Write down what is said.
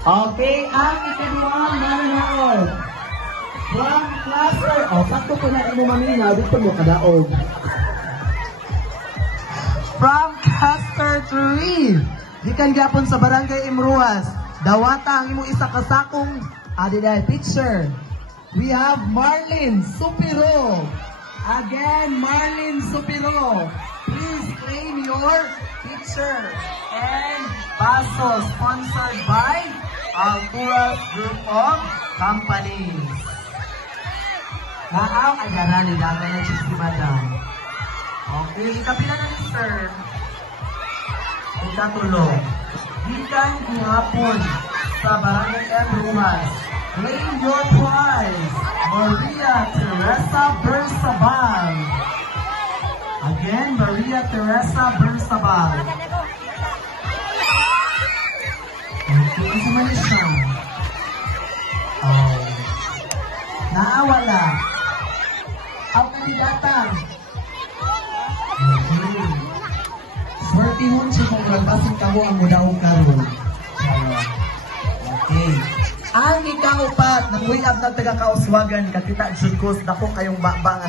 Okay, ang ikaduang mananaod. From cluster. Sakto po na mo mamina. Dito mo kadaog. From cluster 3. Gikan gyapon sa Barangay Imruas. Dawata ang imo isa kasakong adiday picture. We have Marlene Supiro. Again, Marlene Supiro. Please claim your picture. And Paso, sponsored by Altura Group of Companies. Naaw, agaran ni Daga na si Madam. Okay, ikapila na ni Sir. Ikatulong. Gikan gihapon sa Barangay Imruas. Claim your prize, Maria Teresa Bersabal. Again, Maria Teresa Bersabal. Okay, kasi mali siya. Naawala. Ang kandidata. Okay. Swerte mo siya kung magpasin ka mo ang mudahong karoon. Okay. Ang ikaupat, nang way up na taga-kauswagan, kakita, Judkos, dako kayong bakba nga